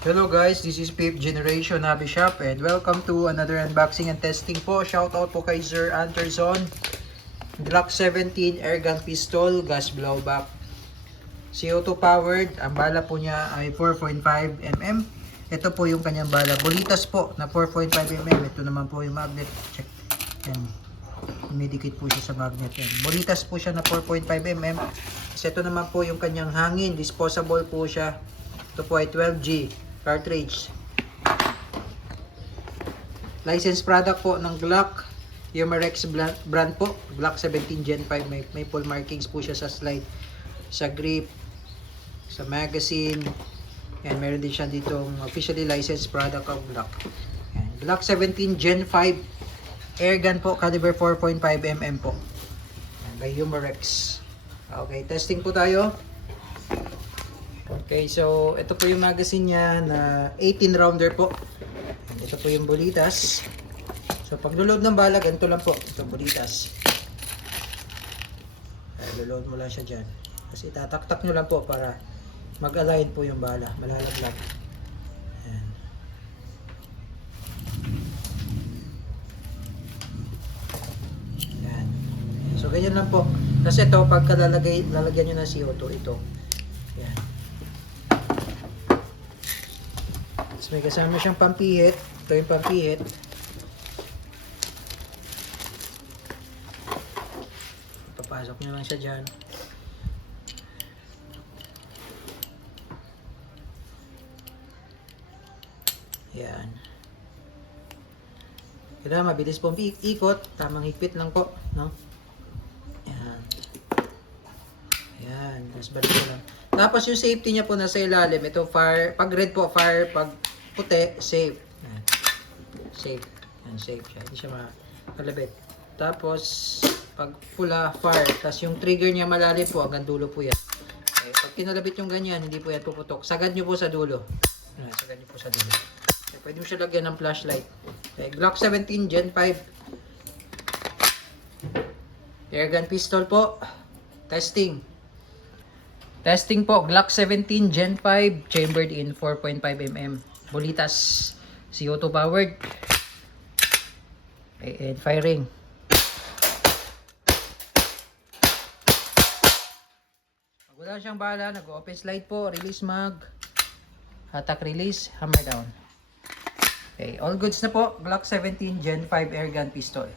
Hello guys, this is 5th Generation Hobby Shop and welcome to another unboxing and testing po. Shoutout po kay Sir Anderson. Glock 17 airgun pistol, gas blowback. CO2 powered, ang bala po niya ay 4.5mm. Ito po yung kanyang bala. Bolitas po na 4.5mm. Ito naman po yung magnet. Check. Yan. Umidikit po siya sa magnet. Yan. Bolitas po siya na 4.5mm. Kasi ito naman po yung kanyang hangin. Disposable po siya. Ito po ay 12G cartridge. Licensed product po ng Glock. Umarex brand po. Glock 17 Gen 5. May full markings po siya sa slide. Sa grip. Sa magazine. Yan, meron din siya ditong officially licensed product of Glock. Yan, Glock 17 Gen 5 airgun po, caliber 4.5mm po. Yan, by Umarex. Okay, testing po tayo. Okay, so ito po yung magazine niya na 18 rounder po. Yan, ito po yung bolitas. So pag lulod ng bala, ganito lang po. Ito bolitas. Lulod mo lang siya dyan. Kasi tataktak nyo lang po para mag-align po yung bala, malalaglag. Ayan. Ayan. So ganyan lang po. Kasi ito, pagka lalagyan nyo ng CO2, ito. Ayan. So may kasama siyang pampihit. Ito yung pampihit. Papasok nyo lang siya dyan. Yan. Kaya mabilis pong ikot, tamang higpit lang po, no? Yan. Yan, mas balik ko lang. Tapos yung safety niya po nasa ilalim, ito fire, pag red po fire, pag puti safe. Yan. Safe. Yan, safe siya. Hindi siya makalabit. Tapos pag pula fire, tapos yung trigger niya malalim po, hanggang dulo po yan. Okay, pag kinalabit yung ganyan, hindi po yan puputok. Sagad niyo po sa dulo. Yan, sagad niyo po sa dulo. Pwede mo siya lagyan ng flashlight. Okay, Glock 17 Gen 5 airgun pistol po. Testing. Testing po. Glock 17 Gen 5 chambered in 4.5mm. Bolitas. CO2 powered. Okay, and firing. Pag wala siyang bala, nag-open slide po. Release mag. Attack release. Hammer down. Okay, all goods na po. Glock 17 Gen 5 airgun pistol.